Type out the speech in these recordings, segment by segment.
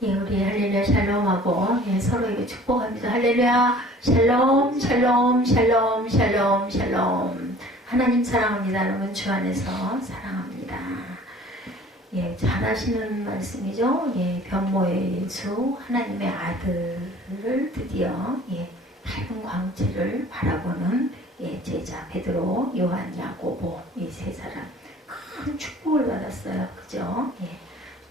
예, 우리 할렐루야 샬롬하고 예, 서로에게 축복합니다. 할렐루야 샬롬 샬롬 샬롬 샬롬 샬롬. 하나님 사랑합니다. 여러분 주 안에서 사랑합니다. 예, 잘하시는 말씀이죠. 예, 변모의 예수 하나님의 아들을 드디어 예, 밝은 광채를 바라보는 예, 제자 베드로, 요한, 야고보 이 세 사람 큰 축복을 받았어요. 그죠? 예.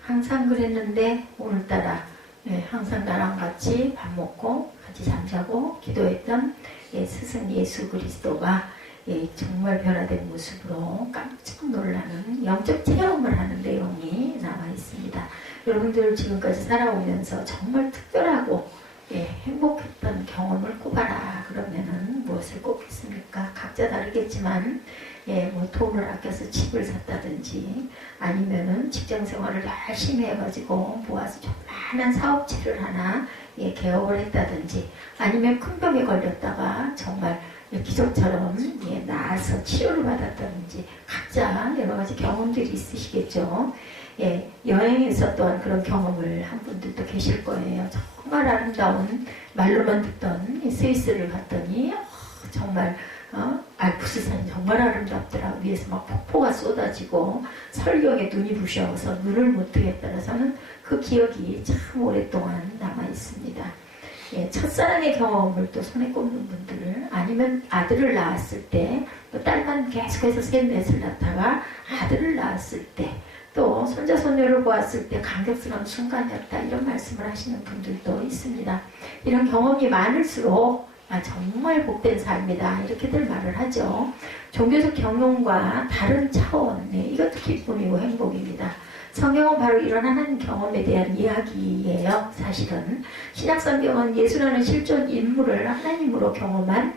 항상 그랬는데 오늘따라 예, 항상 나랑 같이 밥 먹고 같이 잠자고 기도했던 예, 스승 예수 그리스도가 예, 정말 변화된 모습으로 깜짝 놀라는 영적 체험을 하는 내용이 나와 있습니다. 여러분들 지금까지 살아오면서 정말 특별하고 예, 행복했던 경험을 꼽아라 그러면은 무엇을 꼽겠습니까? 각자 다르겠지만 예, 뭐 돈을 아껴서 집을 샀다든지 아니면은 직장 생활을 열심히 해가지고 모아서 좀 많은 사업체를 하나 예, 개업을 했다든지 아니면 큰 병에 걸렸다가 정말 예, 기적처럼 예, 나아서 치료를 받았다든지 각자 여러 가지 경험들이 있으시겠죠. 예, 여행에서 또한 그런 경험을 한 분들도 계실 거예요. 정말 아름다운 말로만 듣던 스위스를 갔더니 정말 알프스산이 정말 아름답더라. 위에서 막 폭포가 쏟아지고 설경에 눈이 부셔서 눈을 못 뜨겠다라 저는 그 기억이 참 오랫동안 남아 있습니다. 예, 첫사랑의 경험을 또 손에 꼽는 분들 아니면 아들을 낳았을 때 또 딸만 계속해서 셋넷을 낳다가 아들을 낳았을 때 또 손자 손녀를 보았을 때 감격스러운 순간이었다 이런 말씀을 하시는 분들도 있습니다. 이런 경험이 많을수록 정말 복된 삶이다 이렇게들 말을 하죠. 종교적 경험과 다른 차원 이것도 기쁨이고 행복입니다. 성경은 바로 이런 하나님 경험에 대한 이야기예요. 사실은 신약성경은 예수라는 실존 인물을 하나님으로 경험한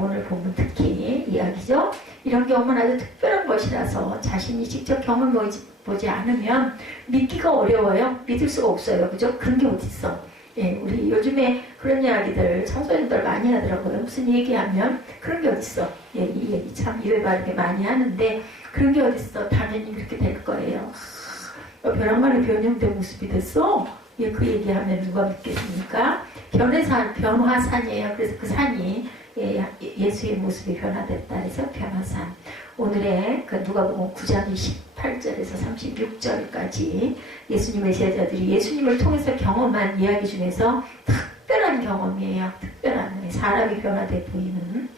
오늘 보면 특히 이야기죠. 이런 경험은 아주 특별한 것이라서 자신이 직접 경험해보지 않으면 믿기가 어려워요. 믿을 수가 없어요. 그죠? 그런 게 어딨어. 예, 우리 요즘에 그런 이야기들 청소년들 많이 하더라고요. 무슨 얘기하면 그런 게 어딨어. 예, 이 얘기 참 입에 바르게 많이 하는데 그런 게 어딨어. 당연히 그렇게 될 거예요. 벼랑간에 변형된 모습이 됐어. 예, 그 얘기하면 누가 믿겠습니까? 변화산이에요. 그래서 그 산이 예수의 모습이 변화됐다 해서 변화산. 오늘의 그 누가복음 9장 28절에서 36절까지 예수님의 제자들이 예수님을 통해서 경험한 이야기 중에서 특별한 경험이에요. 특별한 사람이 변화돼 보이는.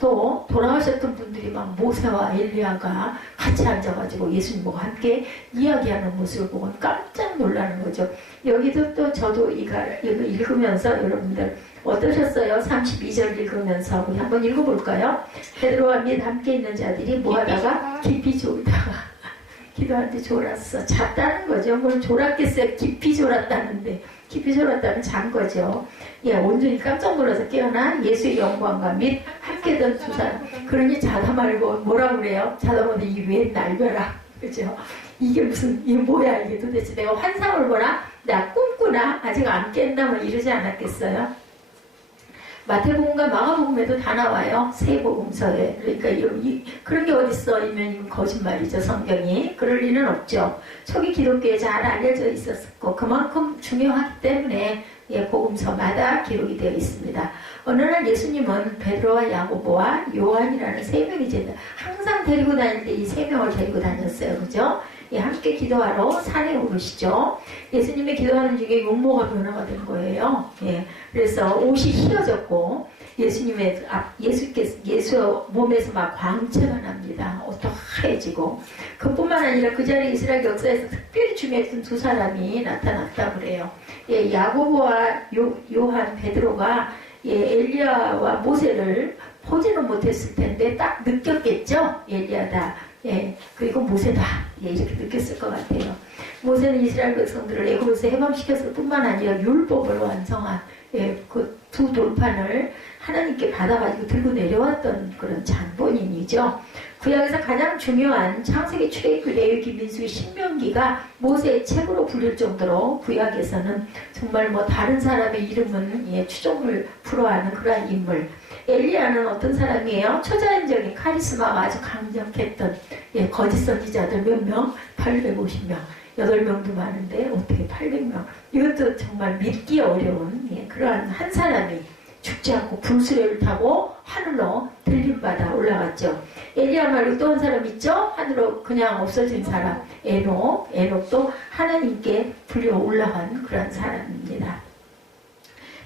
또 돌아가셨던 분들이 막 모세와 엘리야가 같이 앉아가지고 예수님과 함께 이야기하는 모습을 보고 깜짝 놀라는 거죠. 여기도 또 저도 이거 읽으면서 여러분들 어떠셨어요? 32절 읽으면서 우리 한번 읽어볼까요? 베드로와 및 함께 있는 자들이 뭐하다가 깊이 졸다가 기도하는데 졸았어. 잤다는 거죠. 뭘 졸았겠어요? 깊이 졸았다는데 깊이 졸았다는 잔 거죠. 예, 온전히 깜짝 놀라서 깨어나 예수의 영광과 및 함께던 두 사람. 그러니 자다 말고 뭐라 그래요? 자다 보니 이게 왜 날벼라. 그죠? 이게 뭐야 이게 도대체 내가 환상을 보나? 나 꿈꾸나? 아직 안 깼나? 뭐 이러지 않았겠어요? 마태복음과 마가복음에도 다 나와요. 세 복음서에. 그러니까 그런 게 어딨어? 이면 이건 거짓말이죠. 성경이. 그럴 리는 없죠. 초기 기독교에 잘 알려져 있었고 그만큼 중요하기 때문에 복음서마다 기록이 되어 있습니다. 어느 날 예수님은 베드로와 야고보와 요한이라는 세 명이 제자 항상 데리고 다닐 때 이 세 명을 데리고 다녔어요. 그죠? 함께 기도하러 산에 오르시죠. 예수님의 기도하는 중에 용모가 변화가 된 거예요. 그래서 옷이 휘어졌고 예수 몸에서 막 광채가 납니다. 옷도 하얘지고 그뿐만 아니라 그 자리에 이스라엘 역사에서 특별히 중요했던 두 사람이 나타났다고 그래요. 야고보와 요한, 베드로가 엘리야와 모세를 보지는 못했을 텐데 딱 느꼈겠죠. 엘리야다. 그리고 모세다. 이렇게 느꼈을 것 같아요. 모세는 이스라엘 백성들을 애굽에서 해방시켰을 뿐만 아니라 율법을 완성한 그 두 돌판을 하나님께 받아가지고 들고 내려왔던 그런 장본인이죠. 구약에서 가장 중요한 창세기, 출애굽기, 레위기, 민수기, 신명기가 모세의 책으로 불릴 정도로 구약에서는 정말 뭐 다른 사람의 이름은 추종을 불허하는 그러한 인물. 엘리야는 어떤 사람이에요? 초자연적인 카리스마가 아주 강력했던 거짓 선지자들 몇 명? 850명. 8명도 많은데 어떻게 800명? 이것도 정말 믿기 어려운 그러한 한 사람이 죽지 않고 불수레를 타고 하늘로 들림받아 올라갔죠. 엘리야 말고 또 한 사람 있죠? 하늘로 그냥 없어진 사람 에녹도 하나님께 불려 올라간 그런 사람입니다.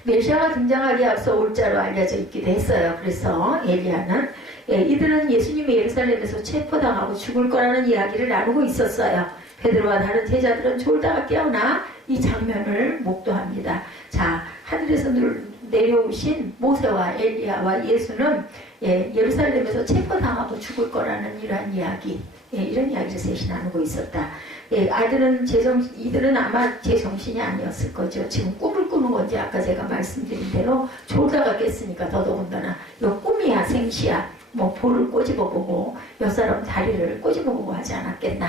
메시아가 등장하기 앞서 올자로 알려져 있기도 했어요. 그래서 엘리야는 이들은 예수님이 예루살렘에서 체포당하고 죽을 거라는 이야기를 나누고 있었어요. 베드로와 다른 제자들은 졸다가 깨어나 이 장면을 목도합니다. 자, 하늘에서 내려오신 모세와 엘리야와 예수는 예루살렘에서 체포당하고 죽을 거라는 이러한 이야기, 이런 이야기를 셋이 나누고 있었다. 이들은 아마 제정신이 아니었을 거죠. 지금 꿈을 꾸는 건지 아까 제가 말씀드린 대로 졸다가 깼으니까 더더군다나 이거 꿈이야 생시야 뭐 볼을 꼬집어보고 옆사람 다리를 꼬집어보고 하지 않았겠나.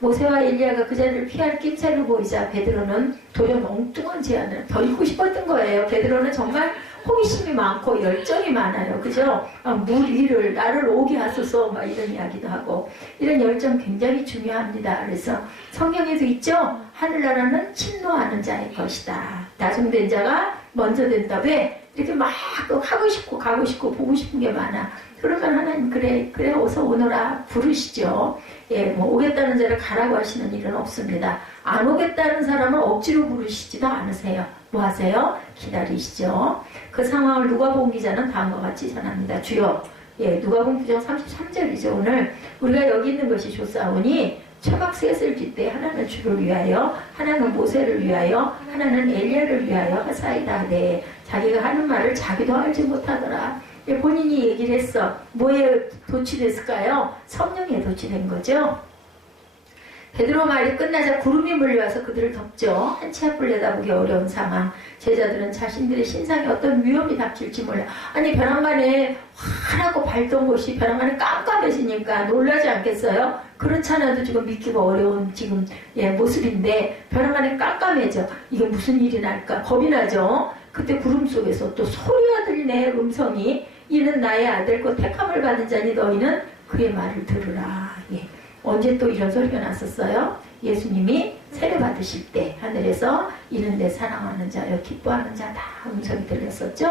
모세와 엘리야가 그 자리를 피할 낌새를 보이자 베드로는 도련 엉뚱한 제안을 더 있고 싶었던 거예요. 베드로는 정말 호기심이 많고 열정이 많아요. 그죠? 물 위를 나를 오게 하소서 막 이런 이야기도 하고 이런 열정 굉장히 중요합니다. 그래서 성경에도 있죠. 하늘나라는 침노하는 자의 것이다. 나중된 자가 먼저 된다며 이렇게 막 하고 싶고 가고 싶고 보고 싶은 게 많아. 그러면 하나님 그래 어서 오너라 부르시죠. 뭐 오겠다는 자를 가라고 하시는 일은 없습니다. 안 오겠다는 사람은 억지로 부르시지도 않으세요. 뭐 하세요? 기다리시죠. 그 상황을 누가복음 기자는 다음과 같이 전합니다. 주여, 누가복음 9장 33절이죠. 오늘 우리가 여기 있는 것이 좋사오니 초막셋을 빚되 하나는 주를 위하여, 하나는 모세를 위하여, 하나는 엘리야를 위하여 하사이다. 네, 자기가 하는 말을 자기도 알지 못하더라. 본인이 얘기를 했어. 뭐에 도취됐을까요? 성령에 도취된 거죠. 베드로 말이 끝나자 구름이 몰려와서 그들을 덮죠. 한 치 앞을 내다보기 어려운 상황. 제자들은 자신들의 신상에 어떤 위험이 닥칠지 몰라. 아니 벼랑간에 환하고 밝던 곳이 벼랑간에 깜깜해지니까 놀라지 않겠어요? 그렇잖아도 지금 믿기가 어려운 지금 모습인데 벼랑간에 깜깜해져. 이게 무슨 일이 날까? 겁이 나죠. 그때 구름 속에서 또 소리가 들리네. 음성이 이는 나의 아들고 택함을 받은 자니 너희는 그의 말을 들으라. 언제 또 이런 소리가 났었어요? 예수님이 세례 받으실 때 하늘에서 이는 내 사랑하는 자여 기뻐하는 자다 음성이 들렸었죠.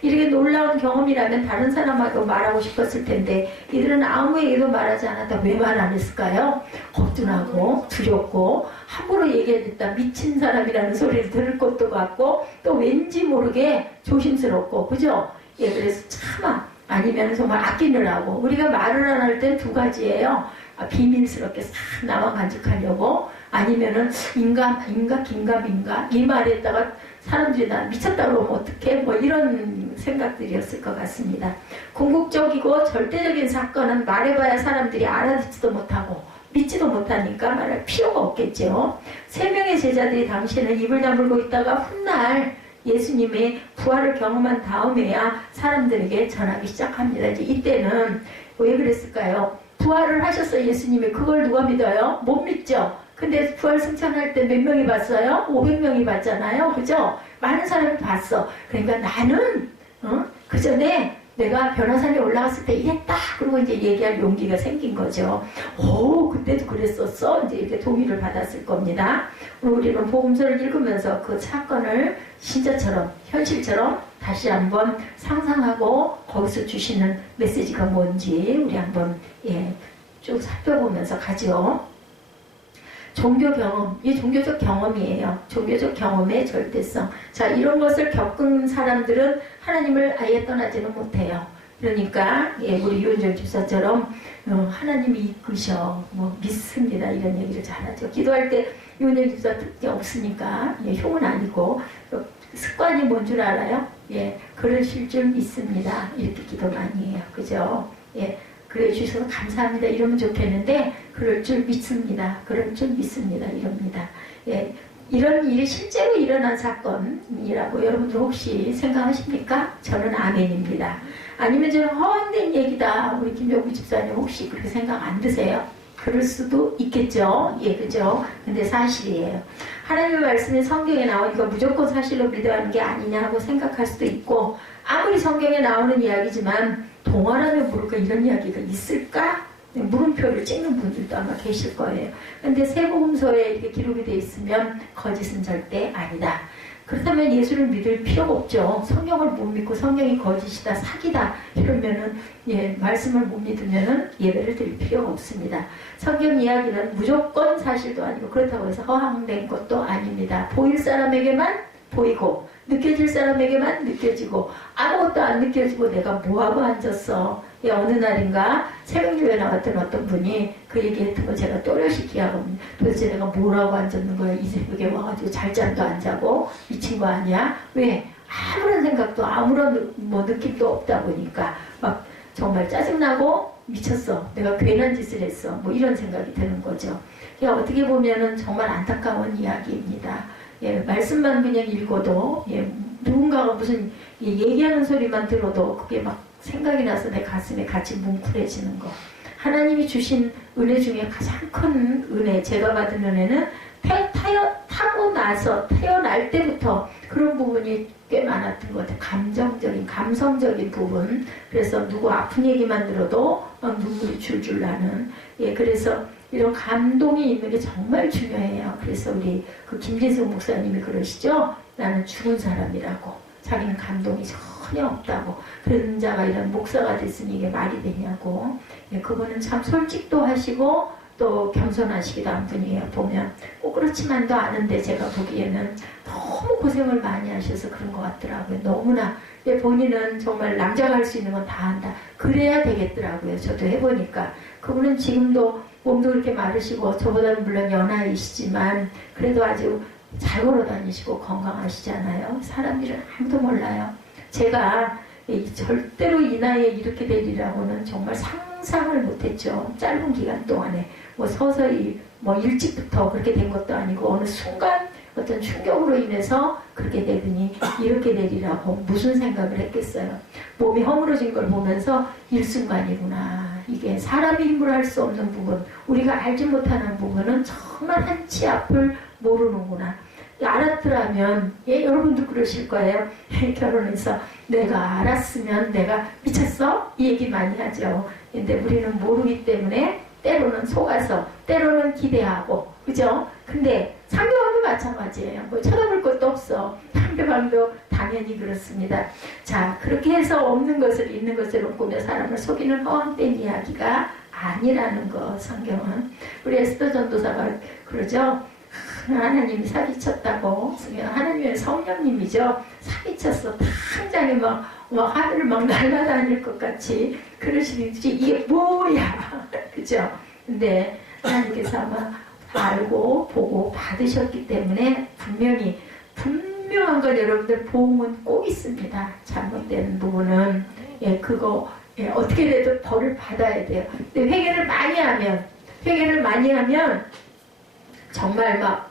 이렇게 놀라운 경험이라면 다른 사람하고 말하고 싶었을 텐데 이들은 아무에게도 말하지 않았다. 왜 말 안 했을까요? 겁도 나고 두렵고 함부로 얘기했다 미친 사람이라는 소리를 들을 것도 같고 또 왠지 모르게 조심스럽고 그죠? 그래서 차마 아니면 정말 아끼느라고 우리가 말을 안 할 땐 두 가지예요. 비밀스럽게 싹 나만 간직하려고 아니면은 인가 이 말에다가 사람들이 나 미쳤다 그러면 어떡해 뭐 이런 생각들이었을 것 같습니다. 궁극적이고 절대적인 사건은 말해봐야 사람들이 알아듣지도 못하고 믿지도 못하니까 말할 필요가 없겠죠. 3명의 제자들이 당시에는 입을 다물고 있다가 훗날 예수님의 부활을 경험한 다음에야 사람들에게 전하기 시작합니다. 이제 이때는 왜 그랬을까요? 부활을 하셨어요. 예수님이. 그걸 누가 믿어요? 못 믿죠. 근데 부활 승천할 때 몇 명이 봤어요? 500명이 봤잖아요. 그죠? 많은 사람이 봤어. 그러니까 나는 그 전에 내가 변호사에 올라갔을 때 이랬다. 그리고 이제 얘기할 용기가 생긴 거죠. 오, 그때도 그랬었어. 이제 이렇게 동의를 받았을 겁니다. 우리는 복음서를 읽으면서 그 사건을 진짜처럼, 현실처럼 다시 한번 상상하고 거기서 주시는 메시지가 뭔지 우리 한번 쭉 살펴보면서 가죠. 종교 경험, 이 종교적 경험이에요. 종교적 경험의 절대성. 자, 이런 것을 겪은 사람들은 하나님을 아예 떠나지는 못해요. 그러니까 우리 유은정 집사처럼 하나님이 이끄셔, 믿습니다. 이런 얘기를 잘하죠. 기도할 때 유은정 집사 특징 없으니까 흉은 아니고 습관이 뭔 줄 알아요? 그러실 줄 믿습니다. 이렇게 기도 많이 해요. 그죠? 그래 주셔서 감사합니다. 이러면 좋겠는데 그럴 줄 믿습니다. 그럴 줄 믿습니다. 이럽니다. 이런 일이 실제로 일어난 사건이라고 여러분들 혹시 생각하십니까? 저는 아멘입니다. 아니면 저는 허황된 얘기다. 우리 김정구 집사님 혹시 그렇게 생각 안 드세요? 그럴 수도 있겠죠. 그죠? 근데 사실이에요. 하나님의 말씀이 성경에 나오니까 무조건 사실로 믿어야 하는 게 아니냐 하고 생각할 수도 있고 아무리 성경에 나오는 이야기지만 동화라면 모를까 이런 이야기가 있을까? 물음표를 찍는 분들도 아마 계실 거예요. 근데 세복음서에 이렇게 기록이 돼 있으면 거짓은 절대 아니다. 그렇다면 예수를 믿을 필요가 없죠. 성경을 못 믿고 성경이 거짓이다, 사기다 이러면은 말씀을 못 믿으면은 예배를 드릴 필요가 없습니다. 성경 이야기는 무조건 사실도 아니고 그렇다고 해서 허황된 것도 아닙니다. 보일 사람에게만 보이고 느껴질 사람에게만 느껴지고 아무것도 안 느껴지고 내가 뭐하고 앉았어. 어느 날인가 새벽교회 나왔던 어떤 분이 그 얘기했던 걸 제가 또렷이 기억합니다. 도대체 내가 뭐라고 앉았는 거야. 이 새벽에 와가지고 잘 잠도 안 자고 미친 거 아니야? 왜? 아무런 생각도 아무런 느낌도 없다 보니까 막 정말 짜증나고 미쳤어. 내가 괜한 짓을 했어. 이런 생각이 드는 거죠. 어떻게 보면은 정말 안타까운 이야기입니다. 말씀만 그냥 읽어도 누군가가 무슨 얘기하는 소리만 들어도 그게 막 생각이 나서 내 가슴에 같이 뭉클해지는 거. 하나님이 주신 은혜 중에 가장 큰 은혜, 제가 받은 은혜는 타고 나서 태어날 때부터 그런 부분이 꽤 많았던 것 같아요. 감성적인 부분. 그래서 누구 아픈 얘기만 들어도 막 눈물이 줄줄 나는. 그래서 이런 감동이 있는 게 정말 중요해요. 그래서 우리 그 김진성 목사님이 그러시죠. 나는 죽은 사람이라고. 자기는 감동이 전혀 없다고. 그런 자가 이런 목사가 됐으니 이게 말이 되냐고. 그분은 참 솔직도 하시고 또 겸손하시기도 한 분이에요. 보면 꼭 그렇지만도 않은데 제가 보기에는 너무 고생을 많이 하셔서 그런 것 같더라고요. 너무나. 본인은 정말 남자가 할 수 있는 건 다 한다. 그래야 되겠더라고요. 저도 해보니까. 그분은 지금도 몸도 그렇게 마르시고 저보다는 물론 연하이시지만 그래도 아주 잘 걸어 다니시고 건강하시잖아요. 사람 일은 아무도 몰라요. 제가 절대로 이 나이에 이렇게 되리라고는 정말 상상을 못했죠. 짧은 기간 동안에 서서히 일찍부터 그렇게 된 것도 아니고 어느 순간 어떤 충격으로 인해서 그렇게 되더니 이렇게 되리라고 무슨 생각을 했겠어요. 몸이 허물어진 걸 보면서 일순간이구나. 이게 사람의 힘으로 할 수 없는 부분, 우리가 알지 못하는 부분은 정말 한치 앞을 모르는구나. 알았더라면 여러분도 그러실 거예요. 결혼해서 내가 알았으면 내가 미쳤어? 이 얘기 많이 하죠. 근데 우리는 모르기 때문에 때로는 속아서 때로는 기대하고 그죠? 근데 상대방도 마찬가지예요. 쳐다볼 것도 없어. 상대방도 당연히 그렇습니다. 자, 그렇게 해서 없는 것을 있는 것으로 꾸며 사람을 속이는 허황된 이야기가 아니라는 거. 성경은 우리 에스더 전도사가 그러죠. 하나님이 사기쳤다고. 하나님의 성령님이죠. 사기쳤어. 당장에 막 하늘을 막 날아다닐 것 같이 그러시는지 이게 뭐야. 그죠? 근데 하나님께서 아마 알고 보고 받으셨기 때문에 분명한 걸 여러분들 보험은 꼭 있습니다. 잘못된 부분은 그거 어떻게 돼도 벌을 받아야 돼요. 근데 회개를 많이 하면 정말 막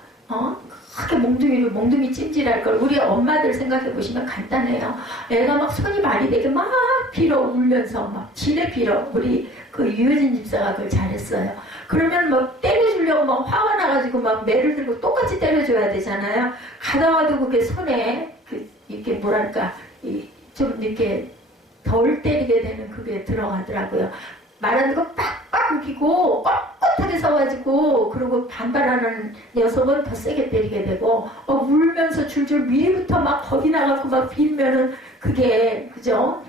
크게 몽둥이 찜질할 걸. 우리 엄마들 생각해 보시면 간단해요. 애가 막 손이 많이 되게 막 빌어 울면서 막 지레 빌어. 우리 그 유효진 집사가 그걸 잘했어요. 그러면 막 때려주려고 막 화가 나가지고 막 매를 들고 똑같이 때려줘야 되잖아요. 가다가도 그게 손에 이렇게 뭐랄까 좀 이렇게 덜 때리게 되는 그게 들어가더라고요. 말하는 거 빡빡 웃기고 뻣뻣하게 서가지고 그리고 반발하는 녀석은 더 세게 때리게 되고 울면서 줄줄 미리부터 막 겁이 나갖고 막 빌면은 그게 그죠?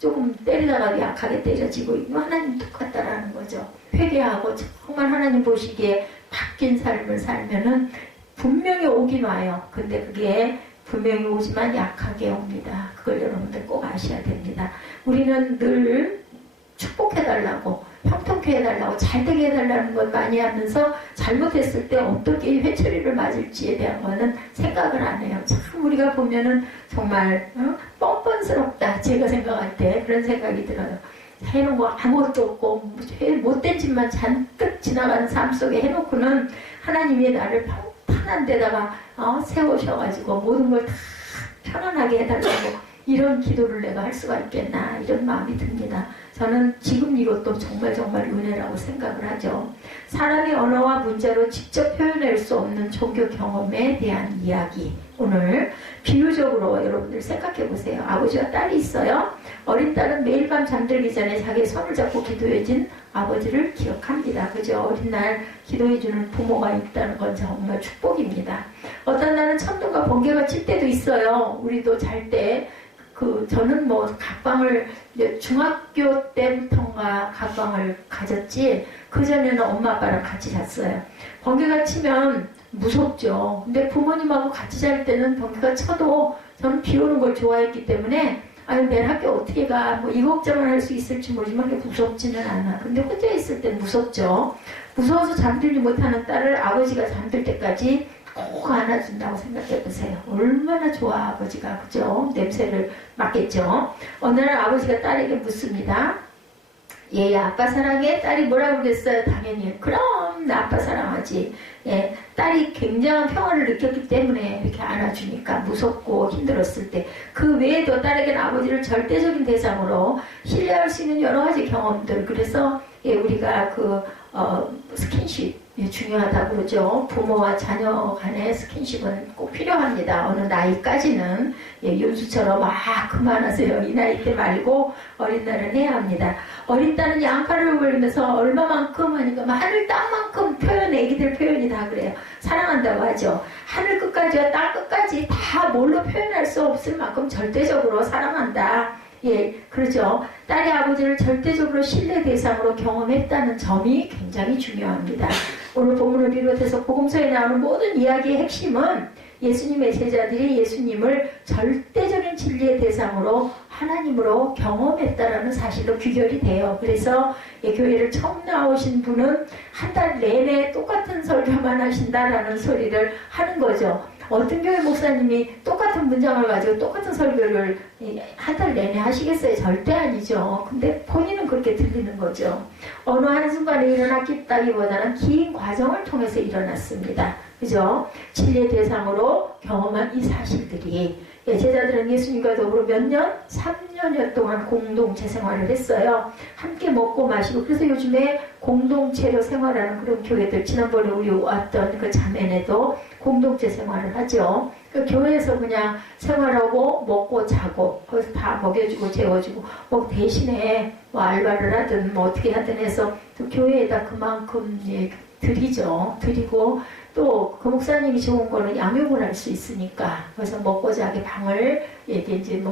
조금 때리다가 약하게 때려지고 이거 하나님 똑같다라는 거죠. 회개하고 정말 하나님 보시기에 바뀐 삶을 살면은 분명히 오긴 와요. 근데 그게 분명히 오지만 약하게 옵니다. 그걸 여러분들 꼭 아셔야 됩니다. 우리는 늘 축복해달라고 형통케 해달라고 잘되게 해달라는 것 많이 하면서 잘못했을 때 어떻게 회초리를 맞을지에 대한 거는 생각을 안 해요. 참 우리가 보면은 정말 뻔뻔스럽다. 제가 생각할 때 그런 생각이 들어요. 해놓은 거 아무것도 없고 못된 짓만 잔뜩 지나가는 삶 속에 해놓고는 하나님이 나를 평탄한 데다가 세우셔가지고 모든 걸 다 편안하게 해달라고 이런 기도를 내가 할 수가 있겠나 이런 마음이 듭니다. 저는 지금 이것도 정말 은혜라고 생각을 하죠. 사람의 언어와 문자로 직접 표현할 수 없는 종교 경험에 대한 이야기. 오늘 비유적으로 여러분들 생각해 보세요. 아버지와 딸이 있어요. 어린 딸은 매일 밤 잠들기 전에 자기의 손을 잡고 기도해준 아버지를 기억합니다. 그죠? 어린 날 기도해주는 부모가 있다는 건 정말 축복입니다. 어떤 날은 천둥과 번개가 칠 때도 있어요. 우리도 잘 때 저는 각방을 중학교 때부터인가 각방을 가졌지, 그전에는 엄마 아빠랑 같이 잤어요. 번개가 치면 무섭죠. 근데 부모님하고 같이 잘 때는 번개가 쳐도 저는 비 오는 걸 좋아했기 때문에 내일 학교 어떻게 가, 이 걱정을 할 수 있을지 모르지만 무섭지는 않아. 근데 혼자 있을 땐 무섭죠. 무서워서 잠들지 못하는 딸을 아버지가 잠들 때까지 꼭 안아준다고 생각해보세요. 얼마나 좋아 아버지가. 그죠? 냄새를 맡겠죠. 어느 날 아버지가 딸에게 묻습니다. 얘야 아빠 사랑해? 딸이 뭐라고 그랬어요? 당연히 그럼 나 아빠 사랑하지. 예, 딸이 굉장한 평화를 느꼈기 때문에 이렇게 안아주니까, 무섭고 힘들었을 때. 그 외에도 딸에게는 아버지를 절대적인 대상으로 신뢰할 수 있는 여러 가지 경험들. 그래서 우리가 스킨십 중요하다고 그러죠. 부모와 자녀 간의 스킨십은 꼭 필요합니다. 어느 나이까지는. 윤수처럼 그만하세요. 이 나이 때 말고 어린 날은 해야 합니다. 어린 딸은 양팔을 벌리면서 얼마만큼 하니까 하늘 땅만큼 애기들 표현이 다 그래요. 사랑한다고 하죠. 하늘 끝까지와 땅 끝까지 다 뭘로 표현할 수 없을 만큼 절대적으로 사랑한다. 예, 그렇죠. 딸이 아버지를 절대적으로 신뢰 대상으로 경험했다는 점이 굉장히 중요합니다. 오늘 본문을 비롯해서 복음서에 나오는 모든 이야기의 핵심은 예수님의 제자들이 예수님을 절대적인 진리의 대상으로 하나님으로 경험했다라는 사실로 귀결이 돼요. 그래서 교회를 처음 나오신 분은 한 달 내내 똑같은 설교만 하신다라는 소리를 하는 거죠. 어떤 교회 목사님이 똑같은 문장을 가지고 똑같은 설교를 한 달 내내 하시겠어요? 절대 아니죠. 근데 본인은 그렇게 들리는 거죠. 어느 한순간에 일어났다기보다는 긴 과정을 통해서 일어났습니다. 그죠? 진리의 대상으로 경험한 이 사실들이, 제자들은 예수님과 더불어 몇 년? 3년여 동안 공동체 생활을 했어요. 함께 먹고 마시고. 그래서 요즘에 공동체로 생활하는 그런 교회들, 지난번에 우리 왔던 그 자매네도 공동체 생활을 하죠. 그 교회에서 그냥 생활하고 먹고 자고 거기서 다 먹여주고 재워주고, 대신에 알바를 하든 어떻게 하든 해서 또 교회에다 그만큼 드리죠. 드리고 또 그 목사님이 좋은 거는 양육을 할 수 있으니까, 그래서 먹고 자기 방을 이제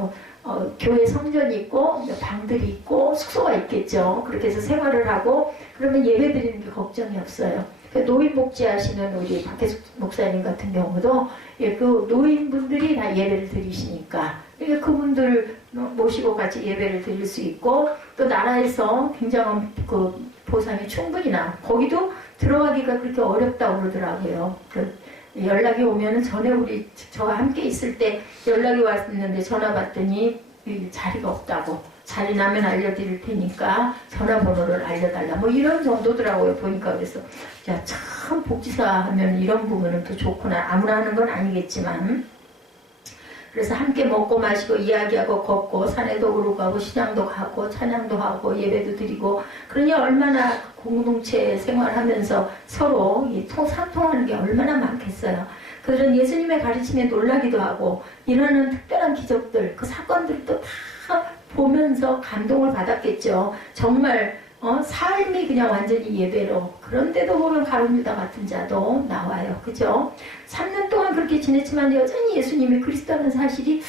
교회 성전이 있고 방들이 있고 숙소가 있겠죠. 그렇게 해서 생활을 하고, 그러면 예배 드리는 게 걱정이 없어요. 노인 복지하시는 우리 박혜숙 목사님 같은 경우도 그 노인분들이 다 예배를 드리시니까, 그분들 모시고 같이 예배를 드릴 수 있고, 또 나라에서 굉장한 보상이 충분히 거기도 들어가기가 그렇게 어렵다고 그러더라고요. 연락이 오면은 전에 저와 함께 있을 때 연락이 왔는데 전화 받더니 자리가 없다고, 자리 나면 알려드릴 테니까 전화번호를 알려달라, 이런 정도더라고요. 보니까. 그래서 참 복지사 하면 이런 부분은 또 좋구나. 아무나 하는 건 아니겠지만, 그래서 함께 먹고 마시고 이야기하고 걷고 산에도 오르고 가고 시장도 가고 찬양도 하고 예배도 드리고, 그러니 얼마나 공동체 생활하면서 서로 상통하는 게 얼마나 많겠어요. 그들은 예수님의 가르침에 놀라기도 하고 일어나는 특별한 기적들, 그 사건들도 다 보면서 감동을 받았겠죠. 정말 삶이 그냥 완전히 예배로. 그런데도 보면 가룟유다 같은 자도 나와요. 그죠? 3년 동안 그렇게 지냈지만 여전히 예수님이 그리스도라는 사실이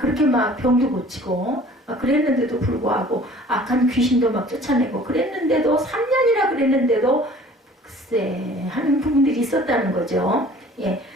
그렇게 병도 고치고 그랬는데도 불구하고 악한 귀신도 쫓아내고 그랬는데도, 3년이나 그랬는데도 글쎄 하는 부분들이 있었다는 거죠.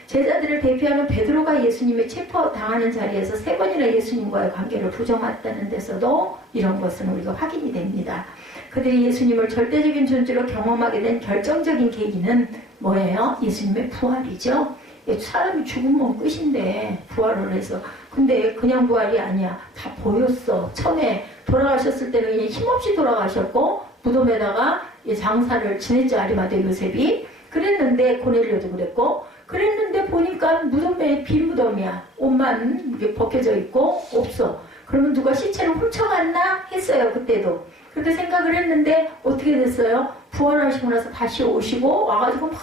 제자들을 대표하는 베드로가 예수님의 체포당하는 자리에서 3번이나 예수님과의 관계를 부정했다는 데서도 이런 것은 우리가 확인이 됩니다. 그들이 예수님을 절대적인 존재로 경험하게 된 결정적인 계기는 뭐예요? 예수님의 부활이죠. 사람이 죽으면 끝인데 부활을 해서, 근데 그냥 부활이 아니야. 다 보였어. 처음에 돌아가셨을 때는 그냥 힘없이 돌아가셨고, 무덤에다가 장사를 지냈죠. 아리마대 요셉이. 그랬는데 고넬료도 그랬는데 보니까 무덤에 빈 무덤이야. 옷만 벗겨져 있고 없어. 그러면 누가 시체를 훔쳐갔나 했어요. 그때도. 그렇게 생각을 했는데 어떻게 됐어요? 부활하시고 나서 다시 오시고 와가지고 막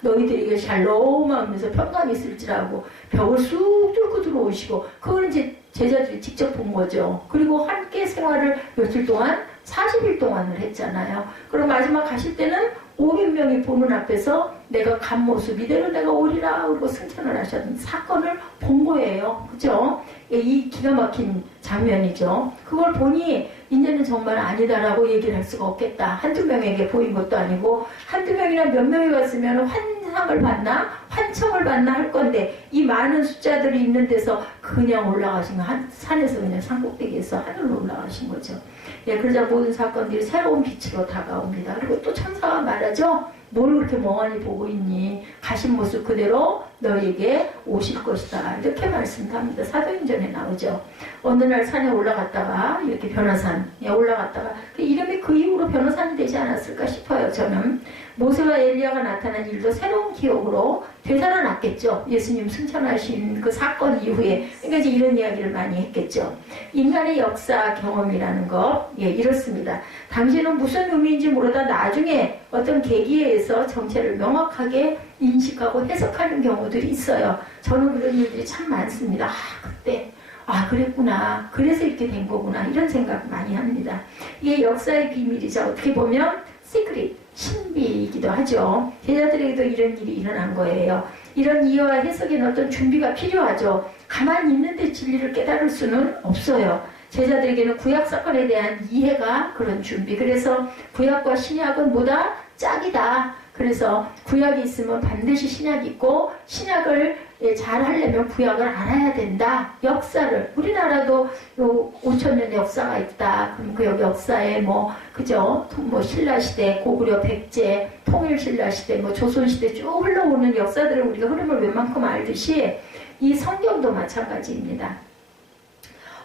너희들에게 샬롬 하면서 평강이 있을지라고 벽을 쑥 뚫고 들어오시고, 그걸 이제 제자들이 직접 본 거죠. 그리고 함께 생활을 며칠 동안 40일 동안을 했잖아요. 그리고 마지막 가실 때는 500명이 보는 앞에서 내가 간 모습 이대로 내가 오리라 그러고 승천을 하셨던 사건을 본 거예요. 그죠? 이 기가 막힌 장면이죠. 그걸 보니 이제는 정말 아니다라고 얘기를 할 수가 없겠다. 한두 명에게 보인 것도 아니고, 한두 명이나 몇 명이 왔으면 환상을 받나 환청을 받나 할 건데, 이 많은 숫자들이 있는 데서 그냥 올라가신 거, 산에서 그냥 산꼭대기에서 하늘로 올라가신 거죠. 예, 그러자 모든 사건들이 새로운 빛으로 다가옵니다. 그리고 또 천사가 말하죠. 뭘 그렇게 멍하니 보고 있니? 가신 모습 그대로 너에게 오실 것이다. 이렇게 말씀합니다. 사도행전에 나오죠. 어느 날 산에 올라갔다가, 이렇게 변화산에 올라갔다가, 이름이 그 이후로 변화산이 되지 않았을까 싶어요. 저는 모세와 엘리야가 나타난 일도 새로운 기억으로 되살아났겠죠. 예수님 승천하신 그 사건 이후에. 그러니까 이제 이런 이야기를 많이 했겠죠. 인간의 역사 경험이라는 것, 예, 이렇습니다. 당시에는 무슨 의미인지 모르다 나중에 어떤 계기에 의해서 정체를 명확하게 인식하고 해석하는 경우들이 있어요. 저는 그런 일들이 참 많습니다. 그때 그랬구나. 그래서 이렇게 된 거구나. 이런 생각 많이 합니다. 이게 역사의 비밀이죠. 어떻게 보면 시크릿, 신비이기도 하죠. 제자들에게도 이런 일이 일어난 거예요. 이런 이해와 해석에는 어떤 준비가 필요하죠. 가만히 있는데 진리를 깨달을 수는 없어요. 제자들에게는 구약 사건에 대한 이해가 그런 준비. 그래서 구약과 신약은 뭐다? 짝이다. 그래서 구약이 있으면 반드시 신약이 있고, 신약을 잘 하려면 구약을 알아야 된다. 역사를. 우리나라도 5,000년 역사가 있다. 그럼 그 역사에 그죠? 신라시대, 고구려 백제, 통일신라시대, 조선시대 쭉 흘러오는 역사들을 우리가 흐름을 웬만큼 알듯이 이 성경도 마찬가지입니다.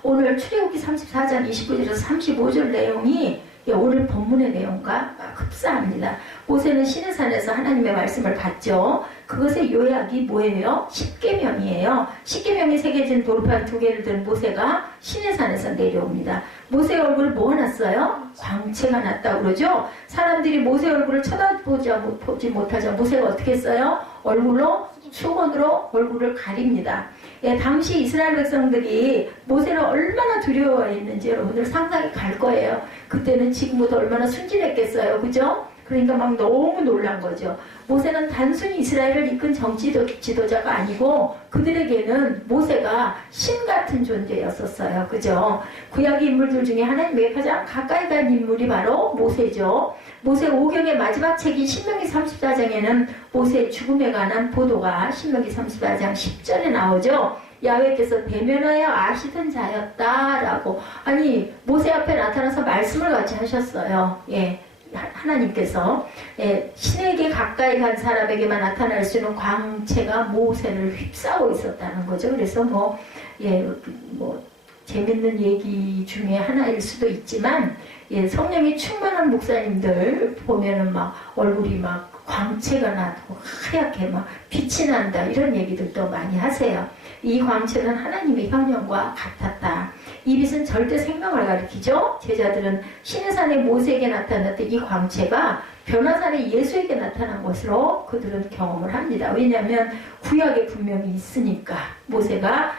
오늘 출애굽기 34장 29절에서 35절 내용이 오늘 본문의 내용과 흡사합니다. 모세는 시내산에서 하나님의 말씀을 받죠. 그것의 요약이 뭐예요? 십계명이에요. 십계명이 새겨진 돌판 2개를 든 모세가 시내산에서 내려옵니다. 모세의 얼굴을 뭐가 났어요? 광채가 났다고 그러죠. 사람들이 모세 얼굴을 쳐다보지 못하자 모세가 어떻게 했어요? 수건으로 얼굴을 가립니다. 예, 당시 이스라엘 백성들이 모세를 얼마나 두려워했는지 여러분들 상상이 갈 거예요. 그때는 지금보다 얼마나 순진했겠어요. 그죠? 그러니까 막 너무 놀란 거죠. 모세는 단순히 이스라엘을 이끈 정치 지도자가 아니고 그들에게는 모세가 신 같은 존재였었어요. 그죠? 구약의 인물들 중에 하나님에게 가장 가까이 간 인물이 바로 모세죠. 모세 5경의 마지막 책인 신명기 34장에는 모세의 죽음에 관한 보도가 신명기 34장 10절에 나오죠. 야훼께서 대면하여 아시던 자였다라고. 아니, 모세 앞에 나타나서 말씀을 같이 하셨어요. 예. 하나님께서 신에게 가까이 간 사람에게만 나타날 수 있는 광채가 모세를 휩싸고 있었다는 거죠. 그래서 재밌는 얘기 중에 하나일 수도 있지만, 성령이 충만한 목사님들 보면은 얼굴이 광채가 나고 하얗게 빛이 난다, 이런 얘기들도 많이 하세요. 이 광채는 하나님의 형형과 같았다. 이 빛은 절대 생명을 가리키죠. 제자들은 시내산의 모세에게 나타났던 이 광채가 변화산의 예수에게 나타난 것으로 그들은 경험을 합니다. 왜냐하면 구약에 분명히 있으니까. 모세가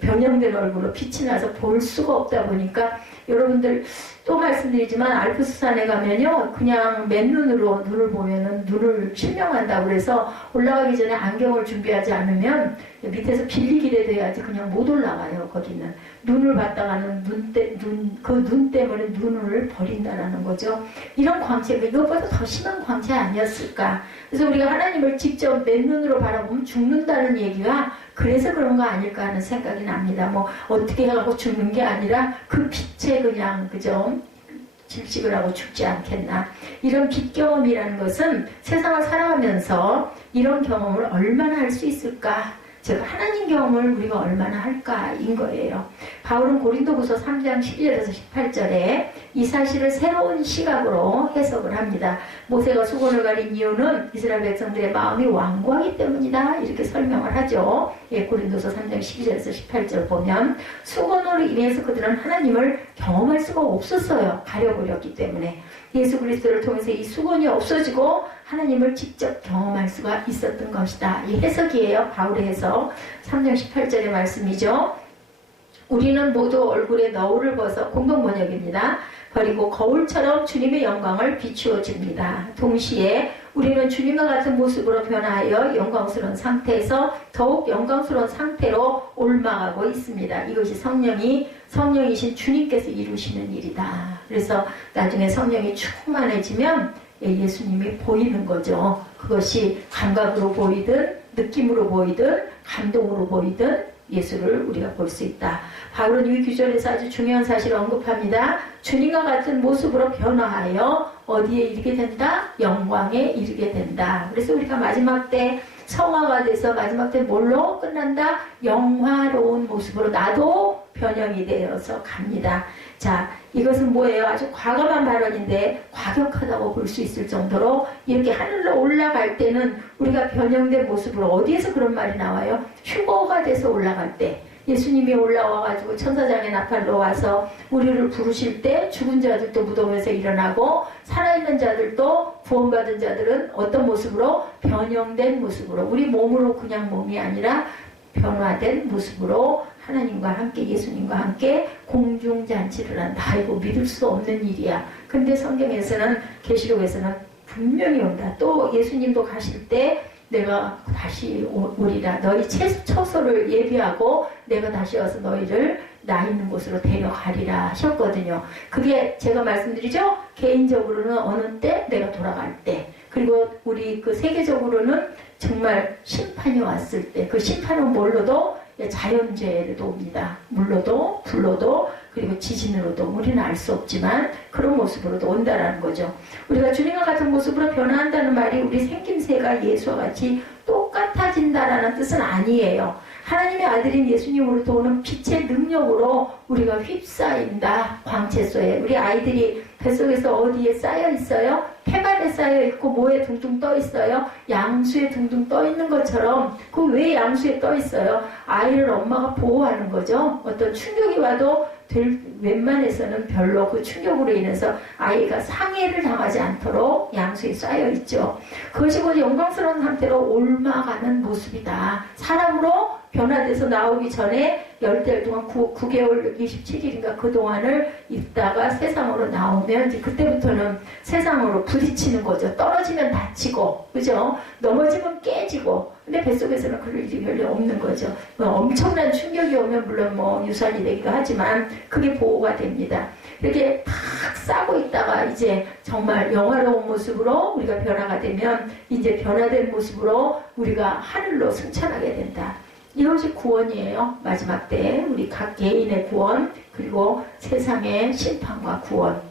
변형된 얼굴로 빛이 나서 볼 수가 없다 보니까, 여러분들 또 말씀드리지만 알프스산에 가면요, 그냥 맨눈으로 눈을 보면은 눈을 실명한다고 그래서 올라가기 전에 안경을 준비하지 않으면 밑에서 빌리기라도 해야지 그냥 못 올라가요. 거기는 눈을 받다가는 그 눈 때문에 눈을 버린다라는 거죠. 이런 광채가 이것보다 더 심한 광채 아니었을까. 그래서 우리가 하나님을 직접 맨눈으로 바라보면 죽는다는 얘기가 그래서 그런 거 아닐까 하는 생각이 납니다. 어떻게 하고 죽는 게 아니라 그 빛에 그냥, 그죠? 질식을 하고 죽지 않겠나. 이런 빛 경험이라는 것은 세상을 살아가면서 이런 경험을 얼마나 할 수 있을까? 즉 하나님 경험을 우리가 얼마나 할까인 거예요. 바울은 고린도후서 3장 12절에서 18절에 이 사실을 새로운 시각으로 해석을 합니다. 모세가 수건을 가린 이유는 이스라엘 백성들의 마음이 완고하기 때문이다, 이렇게 설명을 하죠. 예, 고린도서 3장 12절에서 18절 보면 수건으로 인해서 그들은 하나님을 경험할 수가 없었어요. 가려버렸기 때문에. 예수 그리스도를 통해서 이 수건이 없어지고 하나님을 직접 경험할 수가 있었던 것이다. 이 해석이에요. 바울의 해석. 3장 18절의 말씀이죠. 우리는 모두 얼굴에 너울을 벗어, 공동 번역입니다. 버리고 거울처럼 주님의 영광을 비추어 줍니다. 동시에 우리는 주님과 같은 모습으로 변화하여 영광스러운 상태에서 더욱 영광스러운 상태로 올라가고 있습니다. 이것이 성령이신 주님께서 이루시는 일이다. 그래서 나중에 성령이 충만해지면 예수님이 보이는 거죠. 그것이 감각으로 보이든 느낌으로 보이든 감동으로 보이든 예수를 우리가 볼 수 있다. 바울은 이 규절에서 아주 중요한 사실을 언급합니다. 주님과 같은 모습으로 변화하여 어디에 이르게 된다? 영광에 이르게 된다. 그래서 우리가 마지막 때 성화가 돼서 마지막 때 뭘로 끝난다? 영화로운 모습으로 나도 변형이 되어서 갑니다. 자, 이것은 뭐예요? 아주 과감한 발언인데 과격하다고 볼 수 있을 정도로 이렇게 하늘로 올라갈 때는 우리가 변형된 모습으로, 어디에서 그런 말이 나와요? 휴거가 돼서 올라갈 때, 예수님이 올라와가지고 천사장의 나팔로 와서 우리를 부르실 때 죽은 자들도 무덤에서 일어나고 살아있는 자들도, 구원받은 자들은 어떤 모습으로? 변형된 모습으로, 우리 몸으로 그냥 몸이 아니라 변화된 모습으로 하나님과 함께, 예수님과 함께 공중잔치를 한다. 이거 믿을 수 없는 일이야. 근데 성경에서는, 계시록에서는 분명히 온다. 또 예수님도 가실 때 내가 다시 오리라. 너희 처소를 예비하고 내가 다시 와서 너희를 나 있는 곳으로 데려가리라 하셨거든요. 그게 제가 말씀드리죠. 개인적으로는 어느 때? 내가 돌아갈 때. 그리고 우리 그 세계적으로는 정말 심판이 왔을 때, 그 심판은 뭘로도? 자연재해로도 옵니다. 물로도, 불로도, 그리고 지진으로도. 우리는 알 수 없지만 그런 모습으로도 온다라는 거죠. 우리가 주님과 같은 모습으로 변화한다는 말이 우리 생김새가 예수와 같이 똑같아진다라는 뜻은 아니에요. 하나님의 아들인 예수님으로부터 오는 빛의 능력으로 우리가 휩싸인다. 광채소에. 우리 아이들이 뱃속에서 어디에 쌓여 있어요? 태반에 쌓여 있고 뭐에 둥둥 떠 있어요? 양수에 둥둥 떠 있는 것처럼. 그 왜 양수에 떠 있어요? 아이를 엄마가 보호하는 거죠. 어떤 충격이 와도 웬만해서는 별로 그 충격으로 인해서 아이가 상해를 당하지 않도록 양수에 쌓여 있죠. 그것이 곧 영광스러운 상태로 옮아가는 모습이다. 사람으로 변화돼서 나오기 전에 10달 동안 9개월 27일인가 그 동안을 있다가 세상으로 나오면 이제 그때부터는 세상으로 부딪히는 거죠. 떨어지면 다치고, 그죠? 넘어지면 깨지고. 근데 뱃속에서는 그럴 일이 별로 없는 거죠. 엄청난 충격이 오면 물론 뭐 유산이 되기도 하지만 그게 보호가 됩니다. 이렇게 탁 싸고 있다가 이제 정말 영화로운 모습으로 우리가 변화가 되면 이제 변화된 모습으로 우리가 하늘로 승천하게 된다. 이것이 구원이에요. 마지막 때 우리 각 개인의 구원, 그리고 세상의 심판과 구원.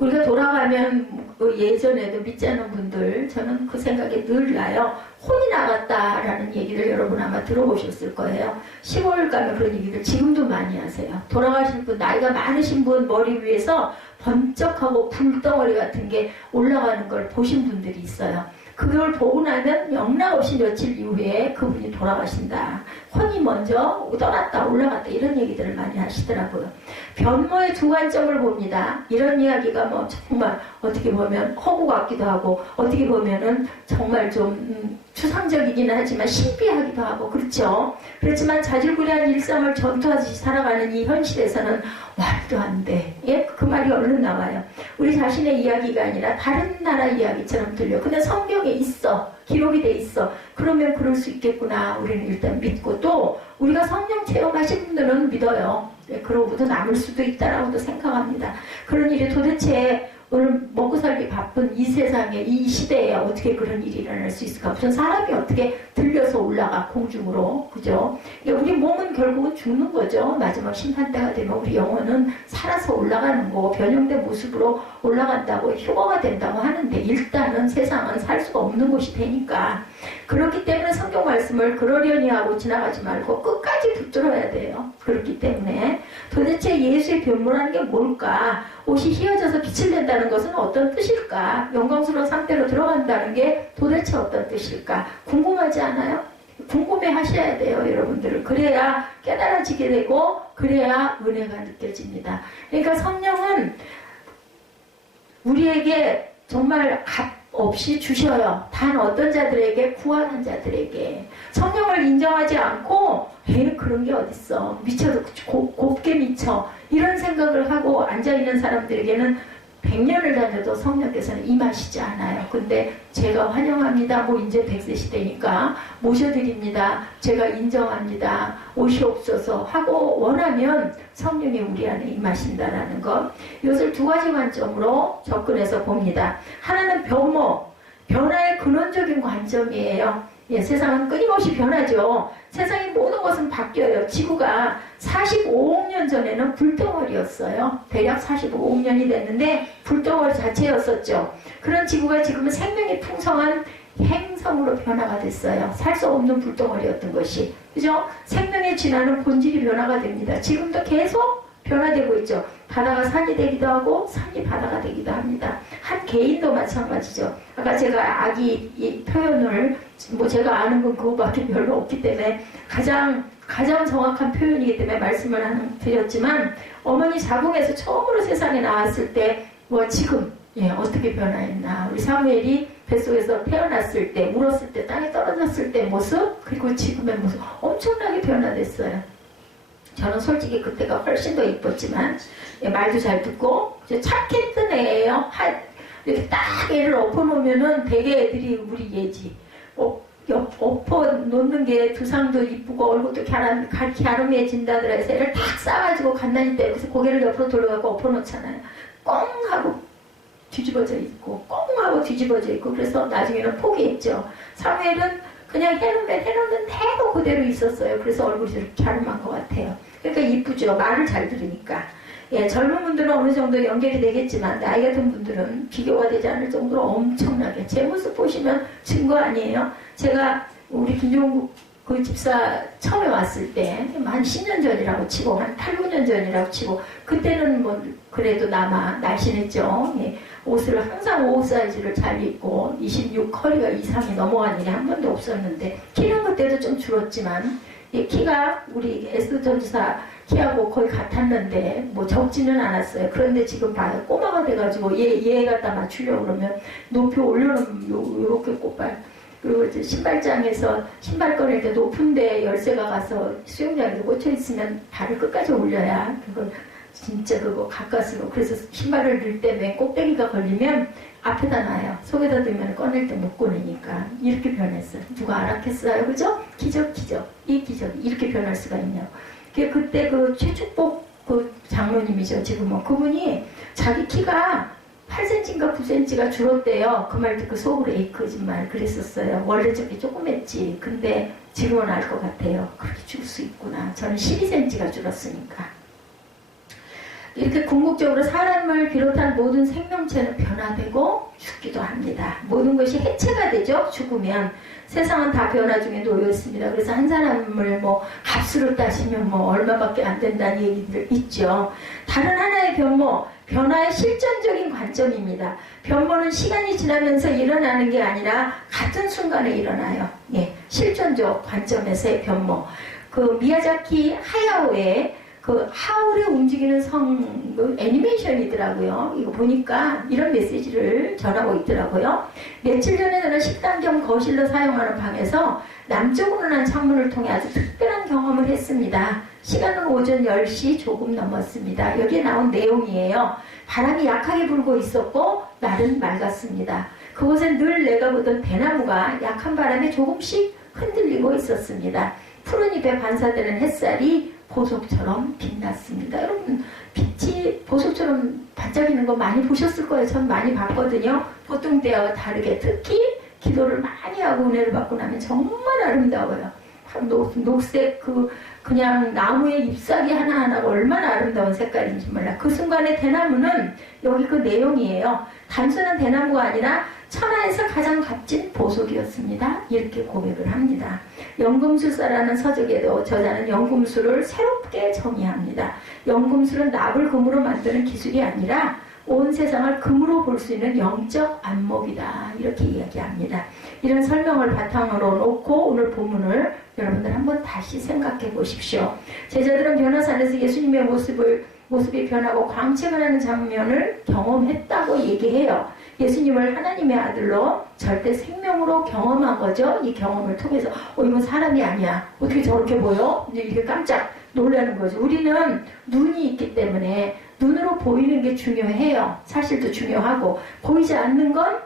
우리가 돌아가면 예전에도 믿지 않는 분들, 저는 그 생각이 늘 나요. 혼이 나갔다라는 얘기를 여러분 아마 들어보셨을 거예요. 시골 가면 그런 얘기를 지금도 많이 하세요. 돌아가신 분, 나이가 많으신 분 머리 위에서 번쩍하고 불덩어리 같은 게 올라가는 걸 보신 분들이 있어요. 그걸 보고 나면 영락없이 며칠 이후에 그분이 돌아가신다. 혼이 먼저 떠났다, 올라갔다, 이런 얘기들을 많이 하시더라고요. 변모의 두 관점을 봅니다. 이런 이야기가 뭐 정말 어떻게 보면 허구 같기도 하고, 어떻게 보면은 정말 좀 추상적이긴 하지만 신비하기도 하고, 그렇죠? 그렇지만 자질구레한 일상을 전투하듯이 살아가는 이 현실에서는 말도 안 돼. 예? 그 말이 얼른 나와요. 우리 자신의 이야기가 아니라 다른 나라 이야기처럼 들려. 근데 성경에 있어. 기록이 돼 있어. 그러면 그럴 수 있겠구나. 우리는 일단 믿고, 또 우리가 성령 체험하신 분들은 믿어요. 네, 그러고도 남을 수도 있다라고도 생각합니다. 그런 일이 도대체 오늘 먹고 살기 바쁜 이 세상에, 이 시대에 어떻게 그런 일이 일어날 수 있을까? 무슨 사람이 어떻게 들려서 올라가, 공중으로. 그죠? 우리 몸은 결국은 죽는 거죠. 마지막 심판때가 되면 우리 영혼은 살아서 올라가는 거고, 변형된 모습으로 올라간다고, 휴거가 된다고 하는데, 일단은 세상은 살 수가 없는 곳이 되니까. 그렇기 때문에 성경 말씀을 그러려니 하고 지나가지 말고 끝까지 붙들어야 돼요. 그렇기 때문에 도대체 예수의 변모라는 게 뭘까? 옷이 휘어져서 빛을 낸다는 것은 어떤 뜻일까? 영광스러운 상태로 들어간다는 게 도대체 어떤 뜻일까? 궁금하지 않아요? 궁금해 하셔야 돼요, 여러분들은. 그래야 깨달아지게 되고, 그래야 은혜가 느껴집니다. 그러니까 성령은 우리에게 정말 값 없이 주셔요. 단 어떤 자들에게? 구하는 자들에게. 성령을 인정하지 않고 그런 게 어딨어. 미쳐도 곱게 미쳐. 이런 생각을 하고 앉아있는 사람들에게는 100년을 다녀도 성령께서는 임하시지 않아요. 근데 제가 환영합니다. 뭐 이제 100세 시대니까 모셔드립니다. 제가 인정합니다. 오시옵소서 하고 원하면 성령이 우리 안에 임하신다라는 것. 이것을 두 가지 관점으로 접근해서 봅니다. 하나는 변모, 변화의 근원적인 관점이에요. 예, 세상은 끊임없이 변하죠. 세상의 모든 것은 바뀌어요. 지구가 45억 년 전에는 불덩어리였어요. 대략 45억 년이 됐는데 불덩어리 자체였었죠. 그런 지구가 지금은 생명이 풍성한 행성으로 변화가 됐어요. 살 수 없는 불덩어리였던 것이. 그죠? 생명의 진화는 본질이 변화가 됩니다. 지금도 계속 변화되고 있죠. 바다가 산이 되기도 하고 산이 바다가 되기도 합니다. 한 개인도 마찬가지죠. 아까 제가 아기 이 표현을 뭐 제가 아는 건 그거밖에 별로 없기 때문에 가장 정확한 표현이기 때문에 말씀을 드렸지만 어머니 자궁에서 처음으로 세상에 나왔을 때 뭐 지금 어떻게 변화했나. 우리 사무엘이 뱃속에서 태어났을 때, 울었을 때, 땅에 떨어졌을 때 모습, 그리고 지금의 모습 엄청나게 변화됐어요. 저는 솔직히 그때가 훨씬 더 이뻤지만 말도 잘 듣고 착했던 애예요. 이렇게 딱 애를 엎어놓으면은 되게 애들이 우리 얘지. 엎어 놓는 게 두상도 이쁘고 얼굴도 갸름해진다더라 해서 애를 탁 싸가지고 간단히 때 그래서 고개를 옆으로 돌려갖고 엎어놓잖아요. 꽁 하고 뒤집어져 있고 꽁 하고 뒤집어져 있고 그래서 나중에는 포기했죠. 사무엘은 그냥 해놓으면 대로 그대로 있었어요. 그래서 얼굴이 좀 갸름한 것 같아요. 그러니까 이쁘죠. 말을 잘 들으니까. 예, 젊은 분들은 어느 정도 연결이 되겠지만 나이 같은 분들은 비교가 되지 않을 정도로 엄청나게 제 모습 보시면 증거 아니에요? 제가 우리 김종국 그 집사 처음에 왔을 때 한 10년 전이라고 치고 한 8, 9년 전이라고 치고 그때는 뭐 그래도 날씬했죠. 예, 옷을 항상 5 사이즈를 잘 입고 26 허리가 이상이 넘어간 일이 한 번도 없었는데 키는 그때도 좀 줄었지만 키가 우리 에스더 전도사 키하고 거의 같았는데 뭐 적지는 않았어요. 그런데 지금 봐요. 꼬마가 돼가지고 얘 갖다 맞추려고 그러면 높이 올려놓으면 요렇게 꽃발. 그리고 이제 신발장에서 신발 꺼낼 때 높은데 열쇠가 가서 수영장에서 꽂혀있으면 발을 끝까지 올려야 그걸 진짜 그거 가까스로. 그래서 신발을 넣을 때 맨 꼭대기가 걸리면 앞에다 놔요. 속에다 두면 꺼낼 때 못 꺼내니까. 이렇게 변했어요. 누가 알았겠어요? 그죠? 기적. 이 기적이 이렇게 변할 수가 있냐고. 그때 그 최축복 그 장로님이죠. 지금은 그분이 자기 키가 8cm인가 9cm가 줄었대요. 그 말 듣고 속으로 에이 거짓말 그랬었어요. 원래 저기 조금 했지. 근데 지금은 알 것 같아요. 그렇게 줄 수 있구나. 저는 12cm가 줄었으니까. 이렇게 궁극적으로 사람을 비롯한 모든 생명체는 변화되고 죽기도 합니다. 모든 것이 해체가 되죠. 죽으면. 세상은 다 변화 중에 놓여 있습니다. 그래서 한 사람을 뭐 값으로 따지면 뭐 얼마밖에 안 된다는 얘기들 있죠. 다른 하나의 변모, 변화의 실전적인 관점입니다. 변모는 시간이 지나면서 일어나는 게 아니라 같은 순간에 일어나요. 예, 실전적 관점에서의 변모. 그 미야자키 하야오의 그 하울의 움직이는 그 애니메이션이더라고요. 이거 보니까 이런 메시지를 전하고 있더라고요. 며칠 전에 저는 식당 겸 거실로 사용하는 방에서 남쪽으로 난 창문을 통해 아주 특별한 경험을 했습니다. 시간은 오전 10시 조금 넘었습니다. 여기에 나온 내용이에요. 바람이 약하게 불고 있었고 날은 맑았습니다. 그곳엔 늘 내가 보던 대나무가 약한 바람에 조금씩 흔들리고 있었습니다. 푸른 잎에 반사되는 햇살이 보석처럼 빛났습니다. 여러분, 빛이 보석처럼 반짝이는 거 많이 보셨을 거예요. 전 많이 봤거든요. 보통 때와 다르게 특히 기도를 많이 하고 은혜를 받고 나면 정말 아름다워요. 녹색 그냥 나무의 잎사귀 하나하나가 얼마나 아름다운 색깔인지 몰라. 그 순간에 대나무는 여기 그 내용이에요. 단순한 대나무가 아니라 천하에서 가장 값진 보석이었습니다. 이렇게 고백을 합니다. 연금술사라는 서적에도 저자는 연금술을 새롭게 정의합니다. 연금술은 납을 금으로 만드는 기술이 아니라 온 세상을 금으로 볼 수 있는 영적 안목이다. 이렇게 이야기합니다. 이런 설명을 바탕으로 놓고 오늘 본문을 여러분들 한번 다시 생각해 보십시오. 제자들은 변화산에서 예수님의 모습이 변하고 광채가 나는 장면을 경험했다고 얘기해요. 예수님을 하나님의 아들로 절대 생명으로 경험한 거죠. 이 경험을 통해서 이건 사람이 아니야. 어떻게 저렇게 보여? 이렇게 깜짝 놀라는 거죠. 우리는 눈이 있기 때문에 눈으로 보이는 게 중요해요. 사실도 중요하고 보이지 않는 건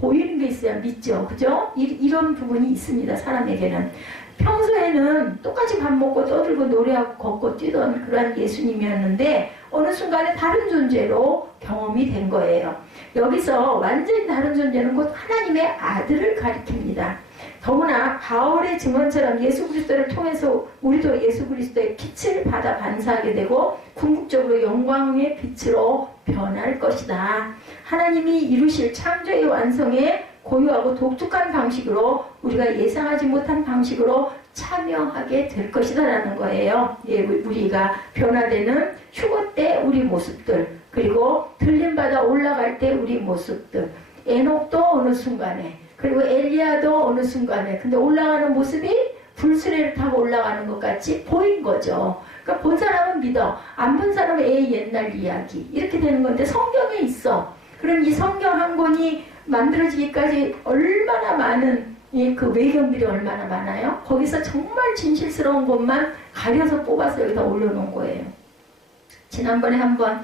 보이는 게 있어야 믿죠. 그죠? 이런 부분이 있습니다. 사람에게는. 평소에는 똑같이 밥 먹고 떠들고 노래하고 걷고 뛰던 그런 예수님이었는데 어느 순간에 다른 존재로 경험이 된 거예요. 여기서 완전히 다른 존재는 곧 하나님의 아들을 가리킵니다. 더구나 바울의 증언처럼 예수 그리스도를 통해서 우리도 예수 그리스도의 빛을 받아 반사하게 되고 궁극적으로 영광의 빛으로 변할 것이다. 하나님이 이루실 창조의 완성에 고유하고 독특한 방식으로 우리가 예상하지 못한 방식으로 참여하게 될 것이다 라는 거예요. 우리가 변화되는 휴거 때 우리 모습들, 그리고 들림받아 올라갈 때 우리 모습들, 에녹도 어느 순간에, 그리고 엘리야도 어느 순간에, 근데 올라가는 모습이 불수레를 타고 올라가는 것 같이 보인 거죠. 그러니까 본 사람은 믿어, 안 본 사람은 옛날 이야기, 이렇게 되는 건데 성경에 있어. 그럼 이 성경 한 권이 만들어지기까지 얼마나 많은 그 외경들이 얼마나 많아요? 거기서 정말 진실스러운 것만 가려서 뽑아서 여기다 올려놓은 거예요. 지난번에 한번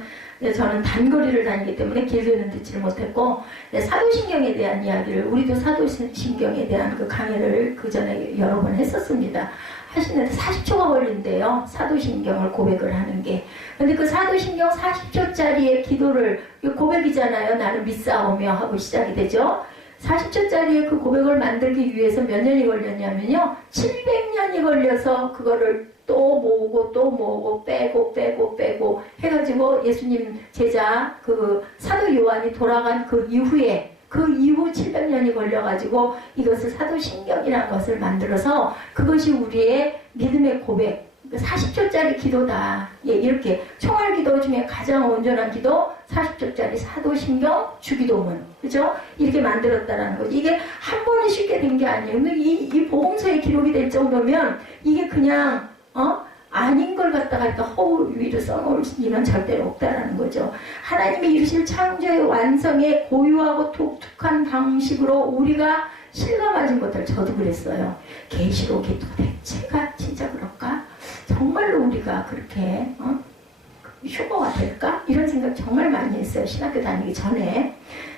저는 단거리를 다니기 때문에 길게는 듣지를 못했고 사도신경에 대한 이야기를, 우리도 사도신경에 대한 그 강의를 그 전에 여러 번 했었습니다. 하시는데 40초가 걸린대요. 사도신경을 고백을 하는 게. 근데 그 사도신경 40초짜리의 기도를, 고백이잖아요. 나는 믿사오며 하고 시작이 되죠. 40초짜리의 그 고백을 만들기 위해서 몇 년이 걸렸냐면요. 700년이 걸려서 그거를 또 모으고 빼고 해가지고 예수님 제자 그 사도 요한이 돌아간 그 이후에 그 이후 700년이 걸려가지고 이것을 사도신경이라는 것을 만들어서 그것이 우리의 믿음의 고백, 40초짜리 기도다. 예, 이렇게 총알기도 중에 가장 온전한 기도 40초짜리 사도신경 주기도문, 그죠? 이렇게 만들었다라는 거죠. 이게 한 번에 쉽게 된 게 아니에요. 근데 이 복음서에 기록이 될 정도면 이게 그냥 아닌 걸 갖다가 이렇게 허울 위로 써놓을 일은 절대로 없다라는 거죠. 하나님이 이루실 창조의 완성에 고유하고 독특한 방식으로 우리가 실감하신 것들, 저도 그랬어요. 계시록이 도대체가 진짜 그럴까? 정말로 우리가 그렇게 휴거가 될까? 이런 생각 정말 많이 했어요. 신학교 다니기 전에.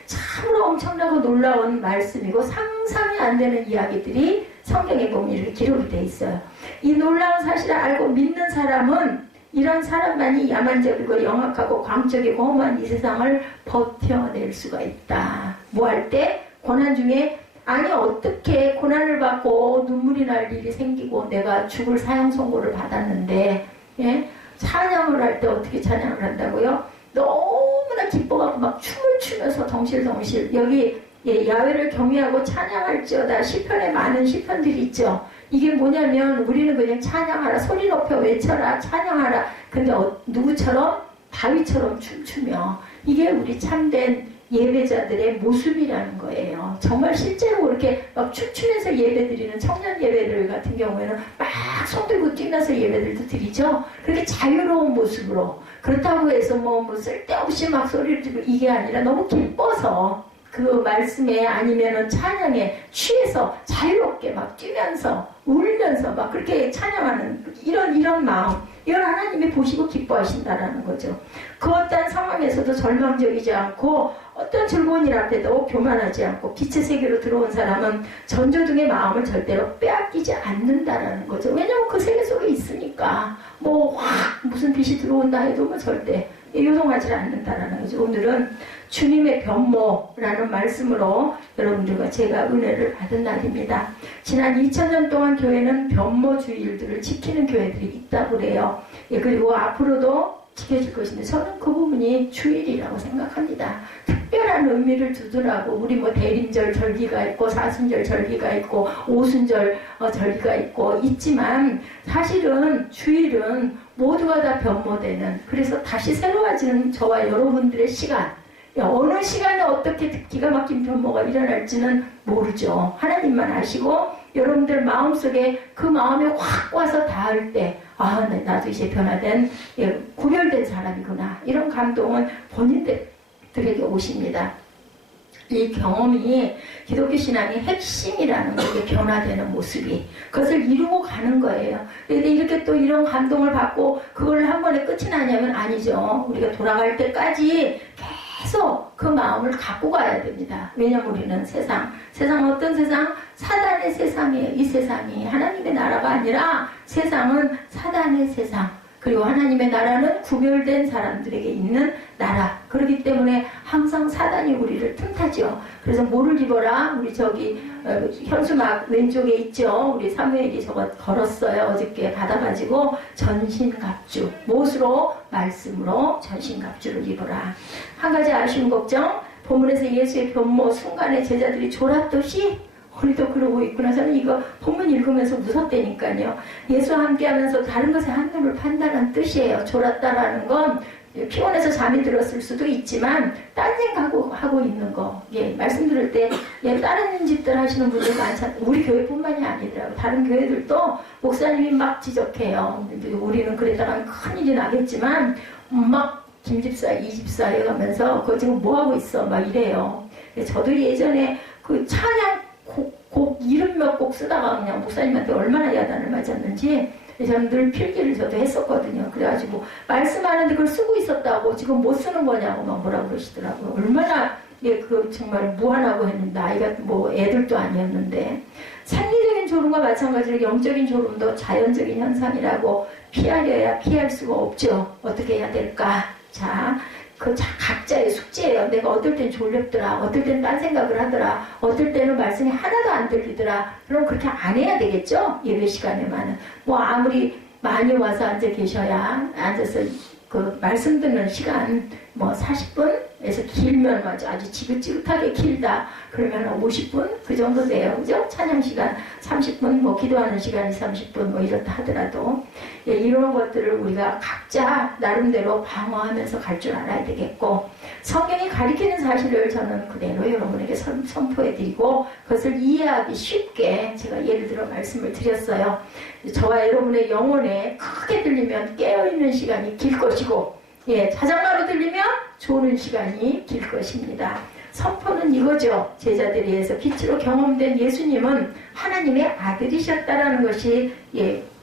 참으로 엄청나고 놀라운 말씀이고 상상이 안 되는 이야기들이 성경에 보면 이렇게 기록이 돼 있어요. 이 놀라운 사실을 알고 믿는 사람은 이런 사람만이 야만적이고 영악하고 광적이고 험한 이 세상을 버텨낼 수가 있다. 뭐 할 때? 고난 중에 아니 어떻게 고난을 받고 눈물이 날 일이 생기고 내가 죽을 사형 선고를 받았는데 찬양을 할 때 어떻게 찬양을 한다고요? 너무나 기뻐갖고 막 춤을 추면서 덩실덩실 여기 야훼를 경외하고 찬양할지어다. 시편에 많은 시편들이 있죠. 이게 뭐냐면 우리는 그냥 찬양하라, 소리 높여 외쳐라, 찬양하라. 근데 누구처럼? 다윗처럼 춤추며, 이게 우리 참된 예배자들의 모습이라는 거예요. 정말 실제로 그렇게 막 춤추면서 예배드리는 청년 예배들 같은 경우에는 막 손 들고 뛰면서 예배들도 드리죠. 그렇게 자유로운 모습으로. 그렇다고 해서 뭐 쓸데없이 막 소리를 지르고 이게 아니라 너무 기뻐서 그 말씀에 아니면은 찬양에 취해서 자유롭게 막 뛰면서 울면서 막 그렇게 찬양하는 이런 마음. 이걸 하나님이 보시고 기뻐하신다라는 거죠. 그 어떤 상황에서도 절망적이지 않고 어떤 즐거운 일 앞에도 교만하지 않고 빛의 세계로 들어온 사람은 전조등의 마음을 절대로 빼앗기지 않는다라는 거죠. 왜냐면 그 세계 속에 있으니까 뭐 무슨 빛이 들어온다 해도 뭐 절대 요동하지 않는다라는 거죠. 오늘은 주님의 변모라는 말씀으로 여러분들과 제가 은혜를 받은 날입니다. 지난 2000년 동안 교회는 변모 주일들을 지키는 교회들이 있다고 그래요. 예, 그리고 앞으로도 지켜질 것인데 저는 그 부분이 주일이라고 생각합니다. 특별한 의미를 두더라고. 우리 뭐 대림절 절기가 있고 사순절 절기가 있고 오순절 절기가 있고 있지만 사실은 주일은 모두가 다 변모되는, 그래서 다시 새로워지는 저와 여러분들의 시간, 어느 시간에 어떻게 기가 막힌 변모가 일어날지는 모르죠. 하나님만 아시고 여러분들 마음속에 그 마음에 확 와서 닿을 때 나도 이제 변화된 구별된 사람이구나, 이런 감동은 본인들에게 오십니다. 이 경험이 기독교 신앙의 핵심이라는 거에 변화되는 모습이, 그것을 이루고 가는 거예요. 그런데 이렇게 또 이런 감동을 받고 그걸 한 번에 끝이 나냐면 아니죠. 우리가 돌아갈 때까지 계속 그 마음을 갖고 가야 됩니다. 왜냐면 우리는 세상 어떤 세상? 사단의 세상이에요. 이 세상이 하나님의 나라가 아니라 세상은 사단의 세상, 그리고 하나님의 나라는 구별된 사람들에게 있는 나라. 그렇기 때문에 항상 사단이 우리를 틈타죠. 그래서 뭐를 입어라? 우리 저기 현수막 왼쪽에 있죠. 우리 사무엘이 저거 걸었어요. 어저께 받아가지고 전신갑주, 못으로 말씀으로 전신갑주를 입어라. 한 가지 아쉬운 걱정, 본문에서 예수의 변모 순간에 제자들이 졸았듯이 우리도 그러고 있구나. 저는 이거 본문 읽으면서 무섭다니까요. 예수와 함께 하면서 다른 것에 한눈을 판다는 뜻이에요. 졸았다라는 건 피곤해서 잠이 들었을 수도 있지만 딴 생각하고 있는 거. 말씀 들을 때 다른 짓들 하시는 분들 많잖아요. 우리 교회뿐만이 아니더라고요. 다른 교회들도 목사님이 막 지적해요. 우리는 그러다가 큰일이 나겠지만 막 김집사, 이집사 해가면서 그거 지금 뭐하고 있어? 막 이래요. 저도 예전에 그 찬양 곡 이름 몇 곡 쓰다가 그냥 목사님한테 얼마나 야단을 맞았는지 저는 늘 필기를 저도 했었거든요. 그래가지고 말씀하는데 그걸 쓰고 있었다고 지금 못 쓰는 거냐고 막 뭐라 그러시더라고요. 얼마나 그 정말 무한하고 했는데, 나이가 뭐 애들도 아니었는데. 생리적인 졸음과 마찬가지로 영적인 졸음도 자연적인 현상이라고 피하려야 피할 수가 없죠. 어떻게 해야 될까? 자, 각자의 숙제예요. 내가 어떨 땐 졸렸더라, 어떨 땐 딴 생각을 하더라, 어떨 때는 말씀이 하나도 안 들리더라. 그럼 그렇게 안 해야 되겠죠? 예배 시간에만은. 뭐 아무리 많이 와서 앉아 계셔야, 앉아서 그 말씀 듣는 시간 뭐 40분에서 길면 아주 지긋지긋하게 길다 그러면 50분 그 정도 돼요. 그죠? 찬양 시간 30분, 뭐 기도하는 시간이 30분 뭐 이렇다 하더라도 이런 것들을 우리가 각자 나름대로 방어하면서 갈 줄 알아야 되겠고, 성경이 가리키는 사실을 저는 그대로 여러분에게 선포해드리고 그것을 이해하기 쉽게 제가 예를 들어 말씀을 드렸어요. 저와 여러분의 영혼에 크게 들리면 깨어있는 시간이 길 것이고, 자장가로 들리면 조는 시간이 길 것입니다. 선포는 이거죠. 제자들에 의해서 빛으로 경험된 예수님은 하나님의 아들이셨다라는 것이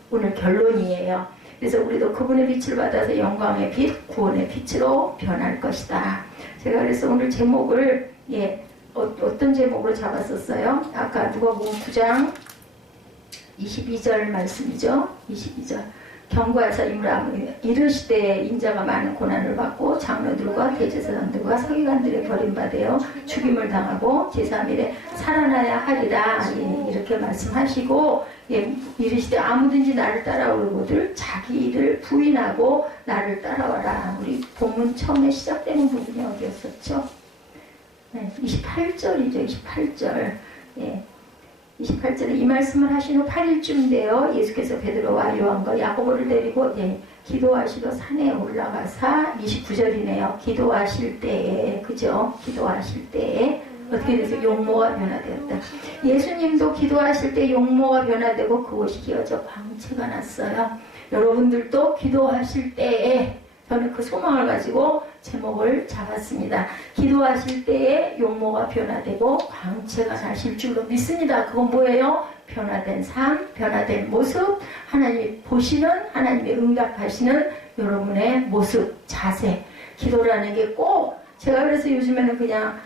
오늘 결론이에요. 그래서 우리도 그분의 빛을 받아서 영광의 빛, 구원의 빛으로 변할 것이다. 제가 그래서 오늘 제목을 어떤 제목으로 잡았었어요? 아까 누가복음 9장 22절 말씀이죠. 22절. 경고하사 이른 시대에 인자가 많은 고난을 받고 장로들과 대제사장들과 서기관들의 버림받아 죽임을 당하고 제3일에 살아나야 하리라. 이렇게 말씀하시고 이른 시대에 아무든지 나를 따라오거들 자기를 부인하고 나를 따라와라. 우리 본문 처음에 시작되는 부분이 어디였었죠? 28절이죠. 28절. 28절에 이 말씀을 하신 후 8일쯤 되어 예수께서 베드로와 요한과 야고보를 데리고 기도하시러 산에 올라가사, 29절이네요. 기도하실 때에, 그죠? 기도하실 때에 어떻게 돼서 용모가 변화되었다. 예수님도 기도하실 때 용모가 변화되고 그곳이 기어져 광채가 났어요. 여러분들도 기도하실 때에, 저는 그 소망을 가지고 제목을 잡았습니다. 기도하실 때에 용모가 변화되고 광채가 나실 줄로 믿습니다. 그건 뭐예요? 변화된 삶, 변화된 모습, 하나님이 보시는, 하나님이 응답하시는 여러분의 모습, 자세, 기도라는 게 꼭, 제가 그래서 요즘에는 그냥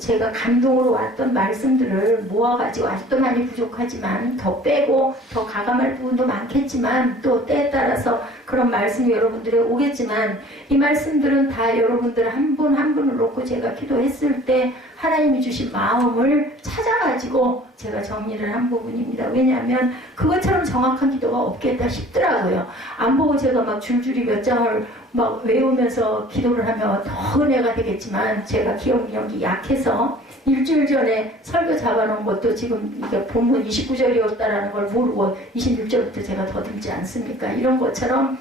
제가 감동으로 왔던 말씀들을 모아가지고 아직도 많이 부족하지만 더 빼고 더 가감할 부분도 많겠지만 또 때에 따라서 그런 말씀이 여러분들에 오겠지만 이 말씀들은 다 여러분들 한 분 한 분을 놓고 제가 기도했을 때 하나님이 주신 마음을 찾아가지고 제가 정리를 한 부분입니다. 왜냐하면 그것처럼 정확한 기도가 없겠다 싶더라고요. 안 보고 제가 막 줄줄이 몇 장을 막 외우면서 기도를 하면 더 은혜가 되겠지만 제가 기억력이 약해서 일주일 전에 설교 잡아놓은 것도 지금 이게 본문 29절이었다라는 걸 모르고 26절부터 제가 더듬지 않습니까? 이런 것처럼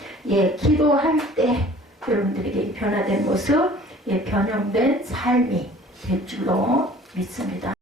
기도할 때 여러분들에게 변화된 모습, 변형된 삶이 될 줄로 믿습니다.